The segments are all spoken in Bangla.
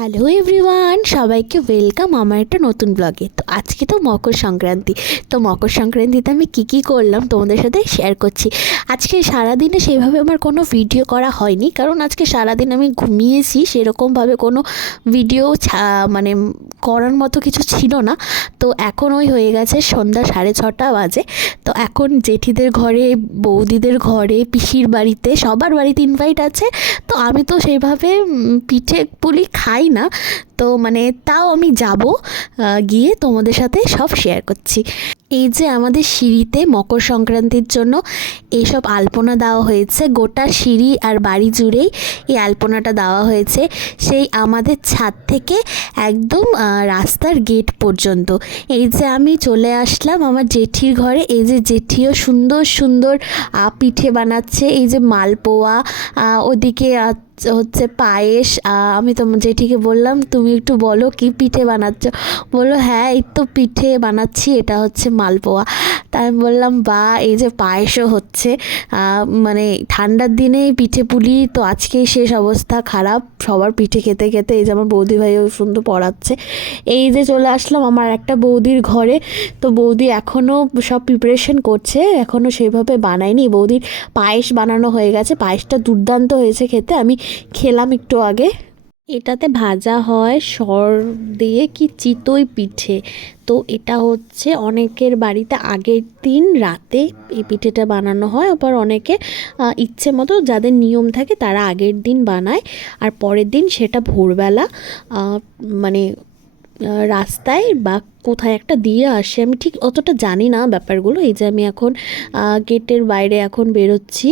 হ্যালো এভরিওয়ান, সবাইকে ওয়েলকাম আমার একটা নতুন ব্লগে। তো আজকে তো মকর সংক্রান্তি। তো মকর সংক্রান্তিতে আমি কী করলাম তোমাদের সাথে শেয়ার করছি। আজকে সারাদিনে সেইভাবে আমার কোনো ভিডিও করা হয়নি, কারণ আজকে সারাদিন আমি ঘুমিয়েছি, সেরকমভাবে কোনো ভিডিও মানে করার মতো কিছু ছিল না। তো এখন ওই হয়ে গেছে সন্ধ্যা 6:30 বাজে। তো এখন জেঠিদের ঘরে, বৌদিদের ঘরে, পিসির বাড়িতে, সবার বাড়িতে ইনভাইট আছে। তো আমি তো সেইভাবে পিঠে পুলি খাই না, তো মানে তাও আমি যাব, গিয়ে তোমাদের সাথে সব শেয়ার করছি। এই যে আমাদের সিঁড়িতে মকর সংক্রান্তির জন্য এইসব আলপনা দেওয়া হয়েছে, গোটা সিঁড়ি আর বাড়ি জুড়েই এই আলপনাটা দেওয়া হয়েছে, সেই আমাদের ছাদ থেকে একদম রাস্তার গেট পর্যন্ত। এই যে আমি চলে আসলাম আমার জেঠির ঘরে। এই যে জেঠিও সুন্দর সুন্দর পিঠে বানাচ্ছে, এই যে মালপোয়া, ওদিকে হচ্ছে পায়েস। আমি তো জেঠিকে বললাম তুমি একটু বলো কি পিঠে বানাচ্ছ। বললো হ্যাঁ এই তো পিঠে বানাচ্ছি, এটা হচ্ছে মালপোয়া। তাই আমি বললাম বা এই যে পায়েসও হচ্ছে। মানে ঠান্ডার দিনে পিঠে পুলি তো আজকেই শেষ, অবস্থা খারাপ সবার পিঠে খেতে খেতে। এই যে আমার বৌদি ভাইও সুন্দর পড়াচ্ছে। এই যে চলে আসলাম আমার একটা বৌদির ঘরে। তো বৌদি এখনও সব প্রিপারেশন করছে, এখনও সেইভাবে বানায়নি। বৌদির পায়েস বানানো হয়ে গেছে, পায়েসটা দুর্দান্ত হয়েছে খেতে, আমি খেলাম একটু আগে। এটাতে ভাজা হয় সর দিয়ে কি চিতই পিঠে। তো এটা হচ্ছে অনেকের বাড়িতে আগের দিন রাতে এই পিঠেটা বানানো হয়, আবার অনেকে ইচ্ছে মতো যাদের নিয়ম থাকে তারা আগের দিন বানায়, আর পরের দিন সেটা ভোরবেলা মানে রাস্তায় বা কোথায় একটা দিয়ে আসে। আমি ঠিক অতটা জানি না ব্যাপারগুলো। এই যে আমি এখন গেটের বাইরে এখন বেরোচ্ছি।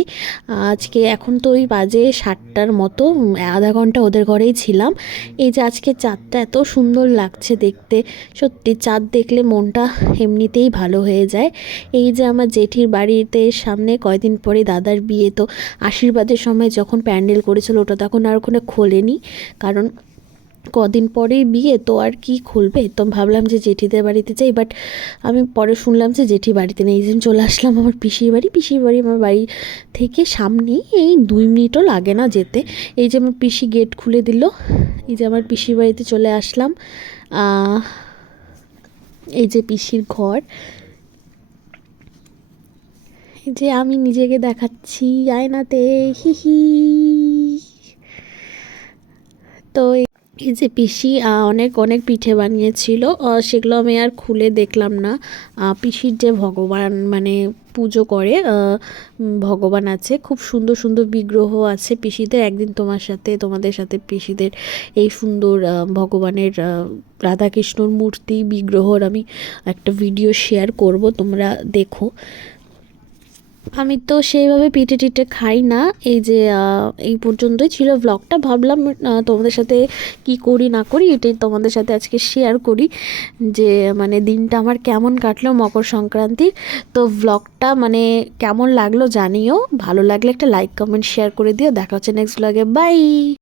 আজকে এখন তো ওই বাজে 7টার মতো, আধা ঘন্টা ওদের ঘরেই ছিলাম। এই যে আজকে চাঁদটা এত সুন্দর লাগছে দেখতে, সত্যি চাঁদ দেখলে মনটা এমনিতেই ভালো হয়ে যায়। এই যে আমার জেঠির বাড়িতে সামনে কয়দিন পরে দাদার বিয়ে, তো আশীর্বাদের সময় যখন প্যান্ডেল করেছিল ওটা তখন আর ওখানে খোলেনি, কারণ কদিন পরেই বিয়ে, তো আর কি খুলবে। তো ভাবলাম যে জেঠিদের বাড়িতে যাই, বাট আমি পরে শুনলাম যে জেঠি বাড়িতে নেই। এই দিন চলে আসলাম আমার পিসির বাড়ি। পিসির বাড়ি আমার বাড়ি থেকে সামনেই, এই 2 মিনিটও লাগে না যেতে। এই যে আমার পিসি গেট খুলে দিল। এই যে আমার পিসির বাড়িতে চলে আসলাম। এই যে পিসির ঘর, এই যে আমি নিজেকে দেখাচ্ছি আয়নাতে, হি হি। তো এই যে পিসি অনেক অনেক পিঠে বানিয়েছিল, সেগুলো আমি আর খুলে দেখলাম না। পিসির যে ভগবান মানে পুজো করে ভগবান আছে, খুব সুন্দর সুন্দর বিগ্রহ আছে পিসিদের। একদিন তোমাদের সাথে পিসিদের এই সুন্দর ভগবানের রাধাকৃষ্ণর মূর্তি বিগ্রহর আমি একটা ভিডিও শেয়ার করব, তোমরা দেখো। আমি তো সেইভাবে পিঠে টিঠে খাই না। এই যে এই পর্যন্তই ছিল ব্লগটা। ভাবলাম তোমাদের সাথে কি করি না করি এটাই তোমাদের সাথে আজকে শেয়ার করি, যে মানে দিনটা আমার কেমন কাটলো মকর সংক্রান্তির। তো ব্লগটা মানে কেমন লাগলো জানিও, ভালো লাগলে একটা লাইক কমেন্ট শেয়ার করে দিও। দেখা হচ্ছে নেক্সট ব্লগে, বাই।